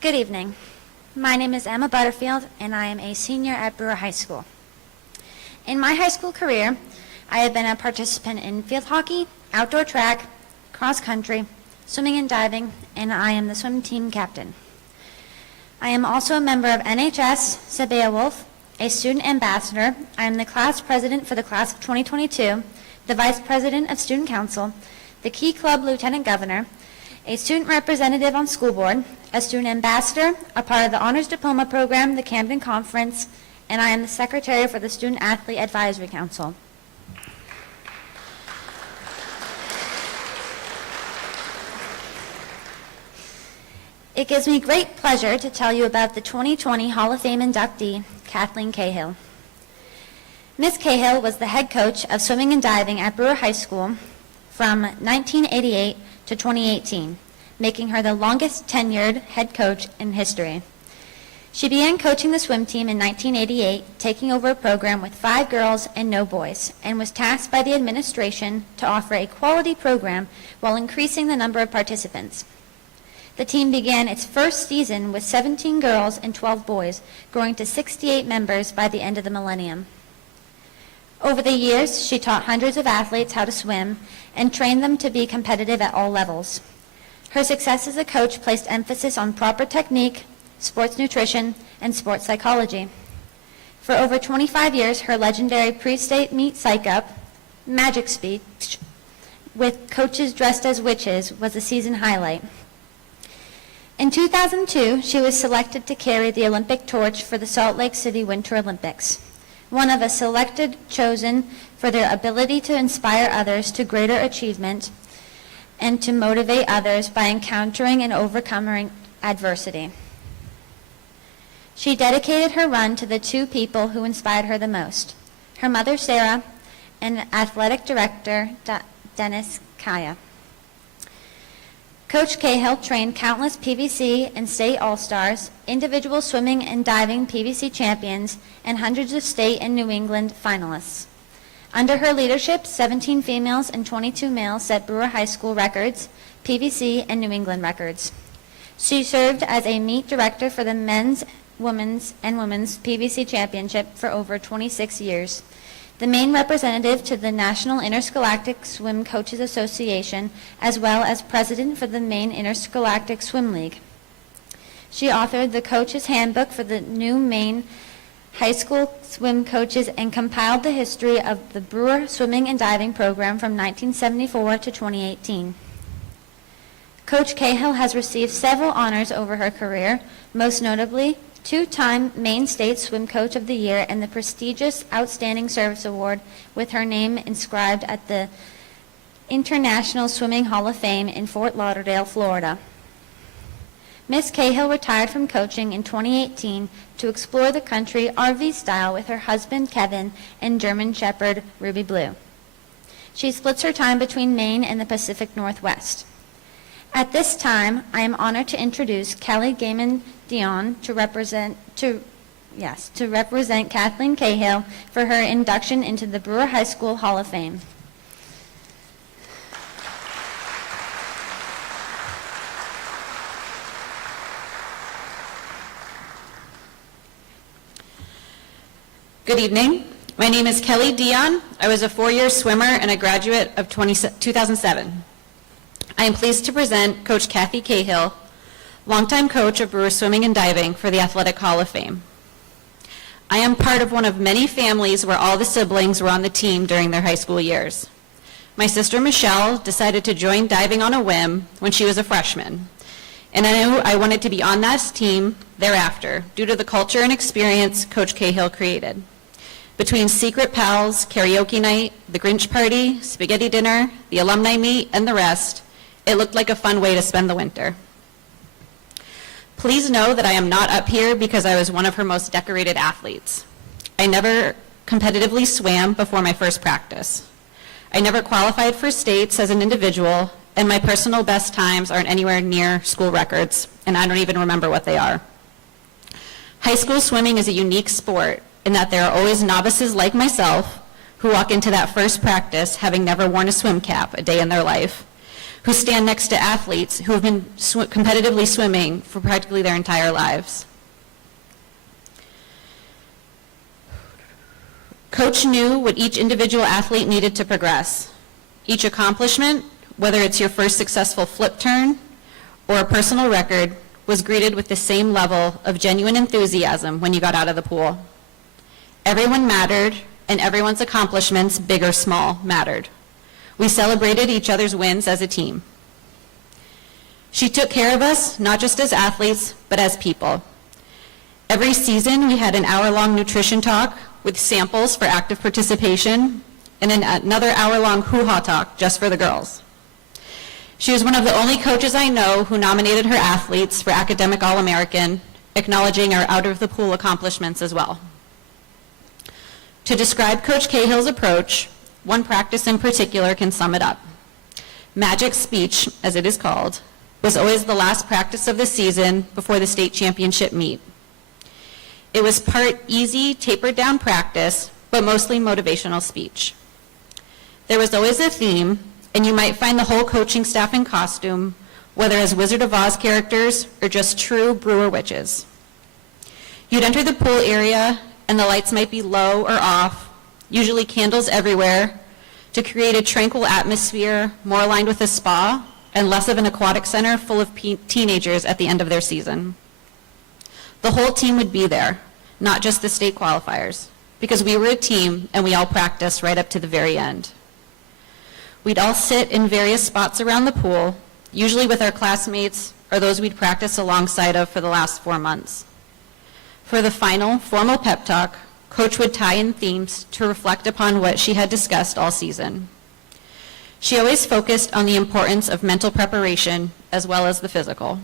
Good evening. My name is Emma Butterfield, and I am a senior at Brewer High School. In my high school career, I have been a participant in field hockey, outdoor track, cross country, swimming and diving, and I am the swim team captain. I am also a member of NHS Sabea Wolf, a student ambassador. I am the class president for the class of 2022, the vice president of student council, the Key Club lieutenant governor, a student representative on school board, a student ambassador, a part of the honors diploma program, the Camden Conference, and I am the secretary for the Student Athlete Advisory Council. It gives me great pleasure to tell you about the 2020 Hall of Fame inductee, Kathleen Cahill. Ms. Cahill was the head coach of swimming and diving at Brewer High School from 1988 to 2018, making her the longest tenured head coach in history. She began coaching the swim team in 1988, taking over a program with 5 girls and no boys, and was tasked by the administration to offer a quality program while increasing the number of participants. The team began its first season with 17 girls and 12 boys, growing to 68 members by the end of the millennium. Over the years, she taught hundreds of athletes how to swim and trained them to be competitive at all levels. Her success as a coach placed emphasis on proper technique, sports nutrition, and sports psychology. For over 25 years, her legendary pre-state meet psych-up, magic speech, with coaches dressed as witches, was a season highlight. In 2002, she was selected to carry the Olympic torch for the Salt Lake City Winter Olympics, one of a selected chosen for their ability to inspire others to greater achievement and to motivate others by encountering and overcoming adversity. She dedicated her run to the 2 people who inspired her the most, her mother Sarah and athletic director Dennis Kaya. Coach Cahill trained countless PVC and state all-stars, individual swimming and diving PVC champions, and hundreds of state and New England finalists. Under her leadership, 17 females and 22 males set Brewer High School records, PVC and New England records. She served as a meet director for the men's, women's, and women's PVC championship for over 26 years, the main representative to the National Interscholastic Swim Coaches Association, as well as president for the Maine Interscholastic Swim League. She authored the Coach's Handbook for the new Maine high school swim coaches and compiled the history of the Brewer swimming and diving program from 1974 to 2018. Coach Cahill has received several honors over her career, most notably 2-time Maine State Swim Coach of the Year and the prestigious Outstanding Service Award, with her name inscribed at the International Swimming Hall of Fame in Fort Lauderdale, Florida. Ms. Cahill retired from coaching in 2018 to explore the country RV style with her husband Kevin and German Shepherd Ruby Blue. She splits her time between Maine and the Pacific Northwest. At this time, I am honored to introduce Kelly Gaiman Dion to represent Kathleen Cahill for her induction into the Brewer High School Hall of Fame. Good evening. My name is Kelly Dion. I was a 4-year swimmer and a graduate of 2007. I am pleased to present Coach Kathy Cahill, longtime coach of Brewer Swimming and Diving, for the Athletic Hall of Fame. I am part of one of many families where all the siblings were on the team during their high school years. My sister Michelle decided to join diving on a whim when she was a freshman, and I knew I wanted to be on that team thereafter due to the culture and experience Coach Cahill created. Between secret pals, karaoke night, the Grinch party, spaghetti dinner, the alumni meet, and the rest, it looked like a fun way to spend the winter. Please know that I am not up here because I was one of her most decorated athletes. I never competitively swam before my first practice. I never qualified for states as an individual, and my personal best times aren't anywhere near school records, and I don't even remember what they are. High school swimming is a unique sport in that there are always novices like myself who walk into that first practice having never worn a swim cap a day in their life, who stand next to athletes who have been competitively swimming for practically their entire lives. Coach knew what each individual athlete needed to progress. Each accomplishment, whether it's your first successful flip turn or a personal record, was greeted with the same level of genuine enthusiasm when you got out of the pool. Everyone mattered, and everyone's accomplishments, big or small, mattered. We celebrated each other's wins as a team. She took care of us, not just as athletes, but as people. Every season, we had an hour-long nutrition talk with samples for active participation, and another hour-long hoo-ha talk just for the girls. She was one of the only coaches I know who nominated her athletes for Academic All-American, acknowledging our out-of-the-pool accomplishments as well. To describe Coach Cahill's approach, one practice in particular can sum it up. Magic speech, as it is called, was always the last practice of the season before the state championship meet. It was part easy, tapered down practice, but mostly motivational speech. There was always a theme, and you might find the whole coaching staff in costume, whether as Wizard of Oz characters or just true brewer witches. You'd enter the pool area, and the lights might be low or off, usually candles everywhere, to create a tranquil atmosphere more aligned with a spa and less of an aquatic center full of teenagers at the end of their season. The whole team would be there, not just the state qualifiers, because we were a team and we all practiced right up to the very end. We'd all sit in various spots around the pool, usually with our classmates or those we'd practiced alongside of for the last 4 months. For the final formal pep talk, Coach would tie in themes to reflect upon what she had discussed all season. She always focused on the importance of mental preparation as well as the physical.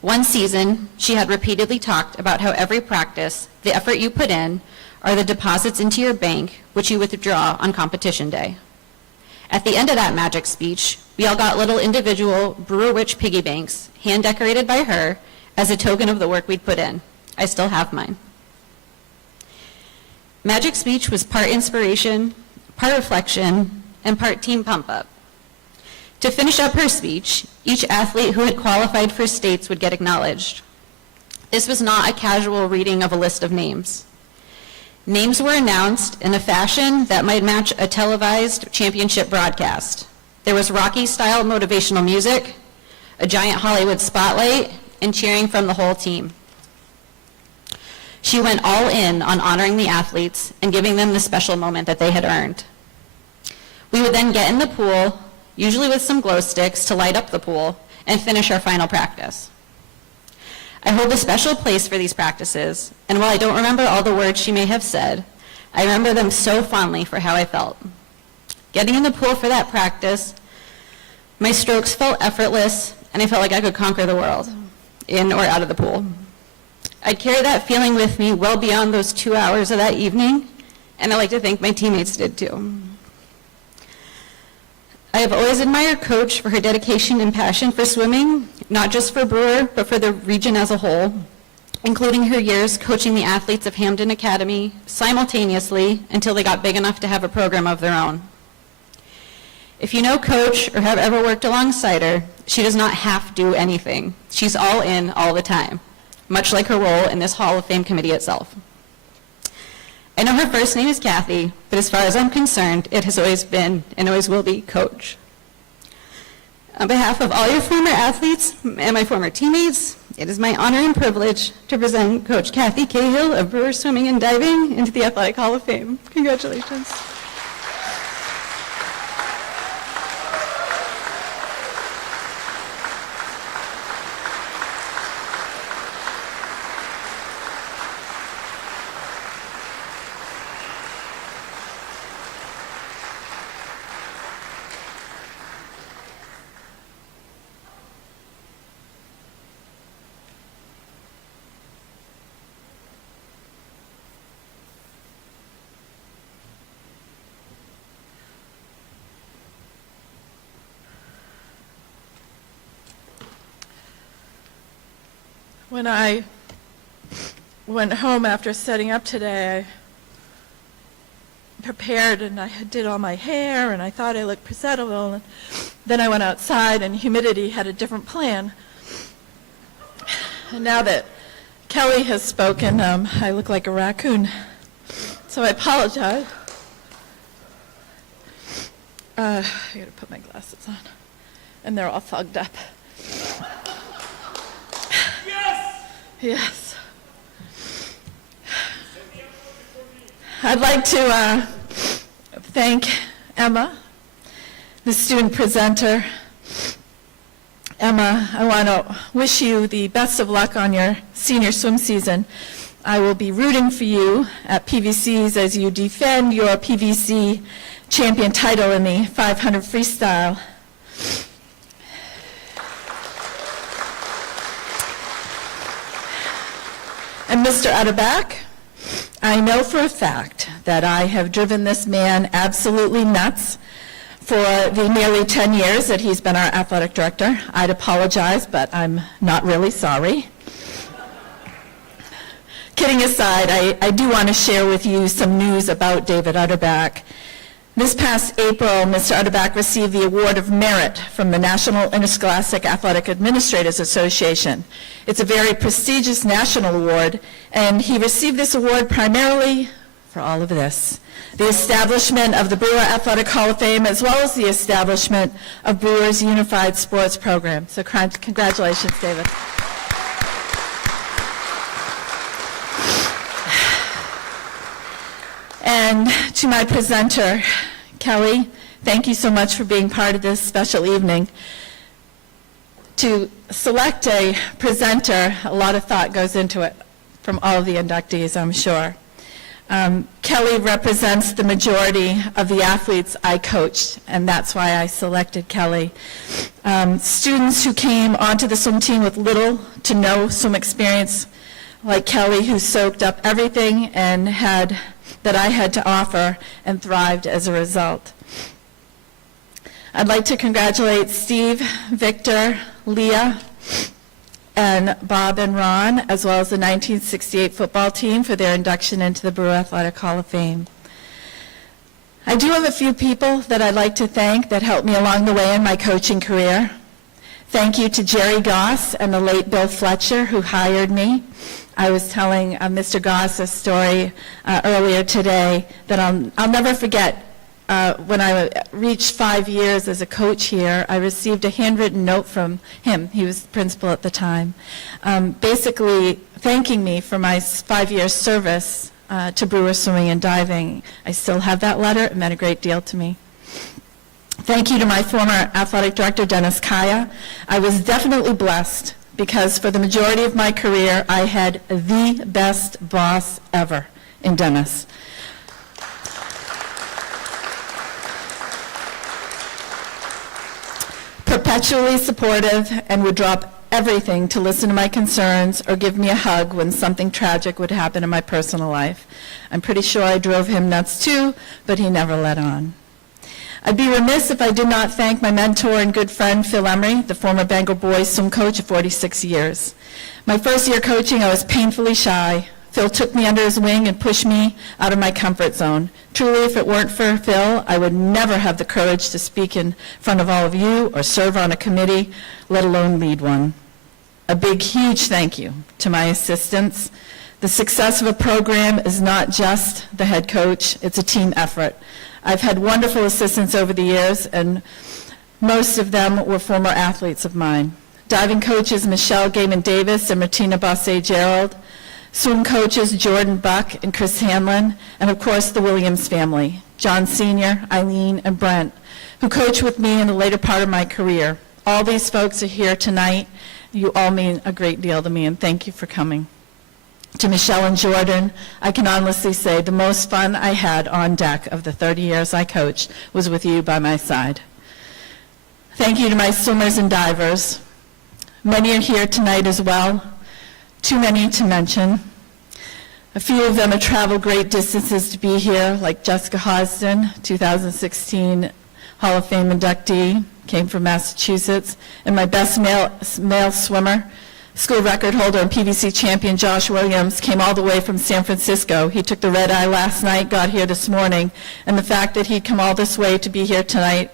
One season, she had repeatedly talked about how every practice, the effort you put in, are the deposits into your bank, which you withdraw on competition day. At the end of that magic speech, we all got little individual Brewer Witch piggy banks, hand-decorated by her, as a token of the work we'd put in. I still have mine. Magic speech was part inspiration, part reflection, and part team pump-up. To finish up her speech, each athlete who had qualified for states would get acknowledged. This was not a casual reading of a list of names. Names were announced in a fashion that might match a televised championship broadcast. There was Rocky-style motivational music, a giant Hollywood spotlight, and cheering from the whole team. She went all in on honoring the athletes and giving them the special moment that they had earned. We would then get in the pool, usually with some glow sticks to light up the pool, and finish our final practice. I hold a special place for these practices, and while I don't remember all the words she may have said, I remember them so fondly for how I felt. Getting in the pool for that practice, my strokes felt effortless, and I felt like I could conquer the world, in or out of the pool. I'd carry that feeling with me well beyond those 2 hours of that evening, and I like to think my teammates did too. I have always admired Coach for her dedication and passion for swimming, not just for Brewer, but for the region as a whole, including her years coaching the athletes of Hamden Academy simultaneously until they got big enough to have a program of their own. If you know Coach or have ever worked alongside her, she does not have to do anything. She's all in all the time, much like her role in this Hall of Fame committee itself. I know her first name is Kathy, but as far as I'm concerned, it has always been and always will be Coach. On behalf of all your former athletes and my former teammates, it is my honor and privilege to present Coach Kathy Cahill of Brewer Swimming and Diving into the Athletic Hall of Fame. Congratulations. When I went home after setting up today, I prepared and I did all my hair and I thought I looked presentable. And Then I went outside, and humidity had a different plan. And now that Kelly has spoken, I look like a raccoon. So I apologize. I gotta put my glasses on. And they're all fogged up. Yes! Yes. I'd like to thank Emma, the student presenter. Emma, I want to wish you the best of luck on your senior swim season. I will be rooting for you at PVCs as you defend your PVC champion title in the 500 freestyle. And Mr. Utterback, I know for a fact that I have driven this man absolutely nuts for the nearly 10 years that he's been our athletic director. I'd apologize, but I'm not really sorry. Kidding aside, I do want to share with you some news about David Utterback. This past April, Mr. Utterback received the Award of Merit from the National Interscholastic Athletic Administrators Association. It's a very prestigious national award, and he received this award primarily for all of this: the establishment of the Brewer Athletic Hall of Fame, as well as the establishment of Brewer's Unified Sports Program. So congratulations, David. And to my presenter, Kelly, thank you so much for being part of this special evening. To select a presenter, a lot of thought goes into it from all of the inductees, I'm sure. Kelly represents the majority of the athletes I coached, and that's why I selected Kelly. Students who came onto the swim team with little to no swim experience, like Kelly, who soaked up everything and that I had to offer and thrived as a result. I'd like to congratulate Steve, Victor, Leah, and Bob and Ron, as well as the 1968 football team for their induction into the Brewer Athletic Hall of Fame. I do have a few people that I'd like to thank that helped me along the way in my coaching career. Thank you to Jerry Goss and the late Bill Fletcher, who hired me. I was telling Mr. Goss a story earlier today that I'll never forget. When I reached 5 years as a coach here, I received a handwritten note from him. He was the principal at the time, basically thanking me for my 5-year service to Brewer Swimming and Diving. I still have that letter. It meant a great deal to me. Thank you to my former athletic director, Dennis Kaya. I was definitely blessed because for the majority of my career, I had the best boss ever in Dennis. Perpetually supportive and would drop everything to listen to my concerns or give me a hug when something tragic would happen in my personal life. I'm pretty sure I drove him nuts too, but he never let on. I'd be remiss if I did not thank my mentor and good friend, Phil Emery, the former Bengal boys swim coach of 46 years. My first year coaching, I was painfully shy. Phil took me under his wing and pushed me out of my comfort zone. Truly, if it weren't for Phil, I would never have the courage to speak in front of all of you or serve on a committee, let alone lead one. A big, huge thank you to my assistants. The success of a program is not just the head coach, it's a team effort. I've had wonderful assistants over the years, and most of them were former athletes of mine. Diving coaches Michelle Gaiman-Davis and Martina Bosse-Gerald, swim coaches Jordan Buck and Chris Hanlon, and of course the Williams family, John Sr., Eileen, and Brent, who coached with me in the later part of my career. All these folks are here tonight. You all mean a great deal to me, and thank you for coming. To Michelle and Jordan, I can honestly say the most fun I had on deck of the 30 years I coached was with you by my side. Thank you to my swimmers and divers. Many are here tonight as well. Too many to mention. A few of them have traveled great distances to be here, like Jessica Hosden, 2016 Hall of Fame inductee, came from Massachusetts, and my best male swimmer, school record holder and PVC champion Josh Williams, came all the way from San Francisco. He took the red eye last night, got here this morning, and the fact that he'd come all this way to be here tonight,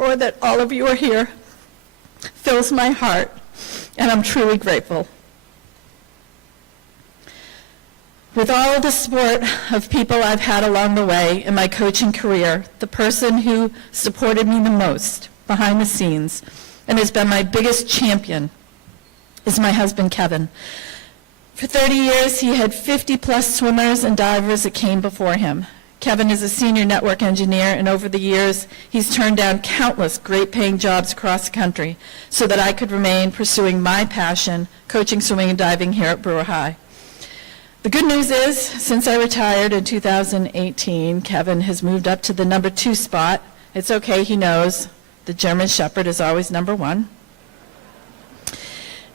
or that all of you are here fills my heart, and I'm truly grateful. With all of the support of people I've had along the way in my coaching career, the person who supported me the most behind the scenes and has been my biggest champion is my husband, Kevin. For 30 years, he had 50-plus swimmers and divers that came before him. Kevin is a senior network engineer, and over the years, he's turned down countless great-paying jobs across the country so that I could remain pursuing my passion, coaching swimming and diving here at Brewer High. The good news is, since I retired in 2018, Kevin has moved up to the number 2 spot. It's okay, he knows. The German Shepherd is always number 1.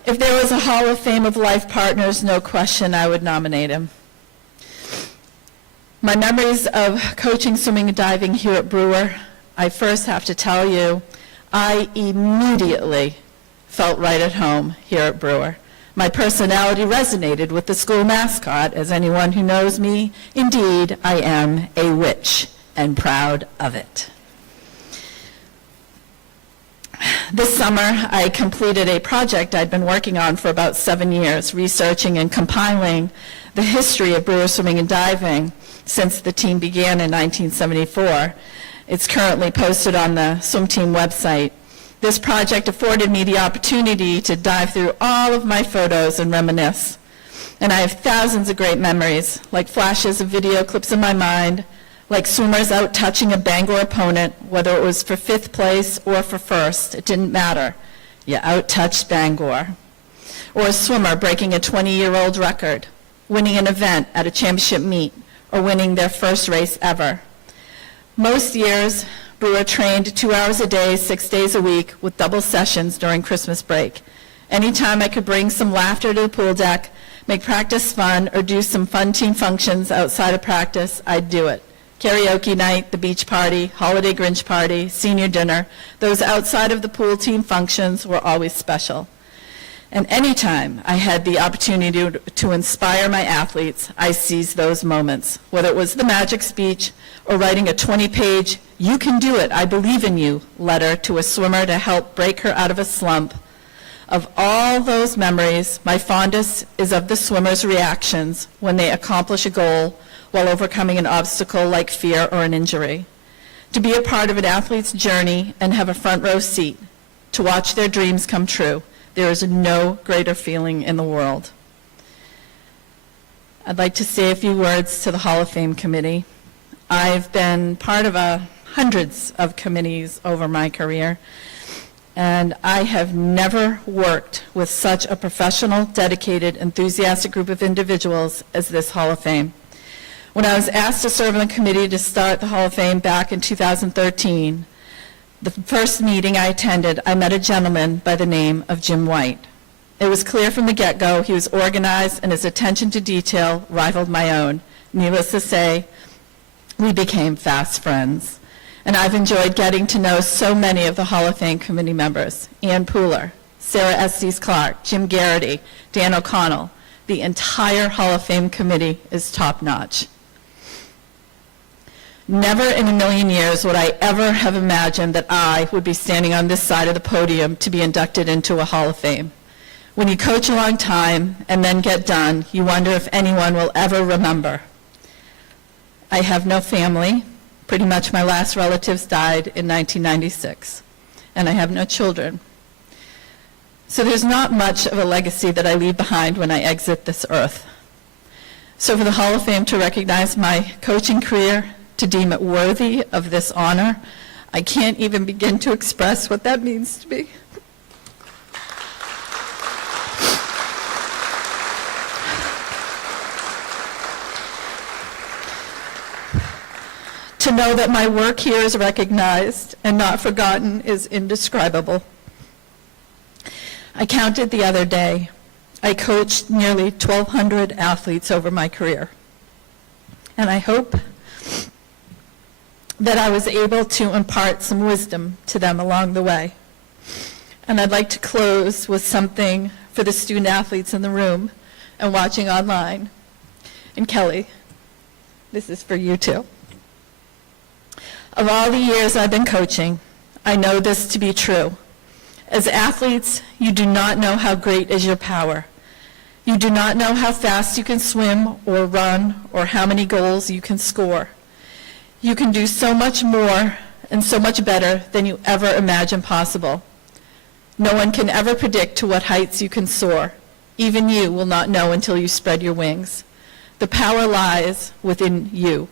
If there was a Hall of Fame of life partners, no question I would nominate him. My memories of coaching swimming and diving here at Brewer, I first have to tell you, I immediately felt right at home here at Brewer. My personality resonated with the school mascot. As anyone who knows me, indeed, I am a witch, and proud of it. This summer, I completed a project I'd been working on for about 7 years, researching and compiling the history of Brewer swimming and diving since the team began in 1974. It's currently posted on the swim team website. This project afforded me the opportunity to dive through all of my photos and reminisce. And I have thousands of great memories, like flashes of video clips in my mind, like swimmers out touching a Bangor opponent, whether it was for 5th place or for 1st, it didn't matter. You out-touched Bangor. Or a swimmer breaking a 20-year-old record, winning an event at a championship meet, or winning their first race ever. Most years, Brewer trained 2 hours a day, 6 days a week, with double sessions during Christmas break. Anytime I could bring some laughter to the pool deck, make practice fun, or do some fun team functions outside of practice, I'd do it. Karaoke night, the beach party, holiday Grinch party, senior dinner, those outside of the pool team functions were always special. And anytime I had the opportunity to inspire my athletes, I seized those moments, whether it was the magic speech or writing a 20-page, "You can do it, I believe in you" letter to a swimmer to help break her out of a slump. Of all those memories, my fondest is of the swimmers' reactions when they accomplish a goal while overcoming an obstacle like fear or an injury. To be a part of an athlete's journey and have a front row seat, to watch their dreams come true, there is no greater feeling in the world. I'd like to say a few words to the Hall of Fame committee. I've been part of hundreds of committees over my career, and I have never worked with such a professional, dedicated, enthusiastic group of individuals as this Hall of Fame. When I was asked to serve on the committee to start the Hall of Fame back in 2013, the first meeting I attended, I met a gentleman by the name of Jim White. It was clear from the get-go he was organized and his attention to detail rivaled my own. Needless to say, we became fast friends. And I've enjoyed getting to know so many of the Hall of Fame committee members: Ann Pooler, Sarah Estes Clark, Jim Garrity, Dan O'Connell. The entire Hall of Fame committee is top-notch. Never in a million years would I ever have imagined that I would be standing on this side of the podium to be inducted into a Hall of Fame. When you coach a long time and then get done, you wonder if anyone will ever remember. I have no family. Pretty much my last relatives died in 1996, and I have no children. So there's not much of a legacy that I leave behind when I exit this earth. So for the Hall of Fame to recognize my coaching career, to deem it worthy of this honor, I can't even begin to express what that means to me. To know that my work here is recognized and not forgotten is indescribable. I counted the other day. I coached nearly 1,200 athletes over my career. And I hope that I was able to impart some wisdom to them along the way. And I'd like to close with something for the student athletes in the room and watching online. And Kelly, this is for you too. Of all the years I've been coaching, I know this to be true. As athletes, you do not know how great is your power. You do not know how fast you can swim or run or how many goals you can score. You can do so much more and so much better than you ever imagined possible. No one can ever predict to what heights you can soar. Even you will not know until you spread your wings. The power lies within you.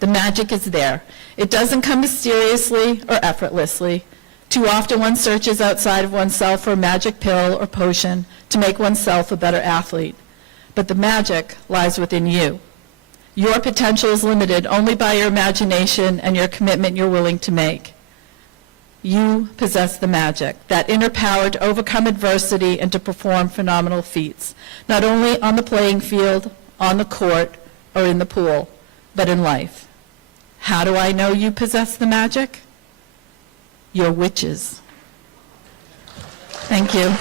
The magic is there. It doesn't come mysteriously or effortlessly. Too often one searches outside of oneself for a magic pill or potion to make oneself a better athlete. But the magic lies within you. Your potential is limited only by your imagination and your commitment you're willing to make. You possess the magic, that inner power to overcome adversity and to perform phenomenal feats, not only on the playing field, on the court, or in the pool, but in life. How do I know you possess the magic? You're witches. Thank you.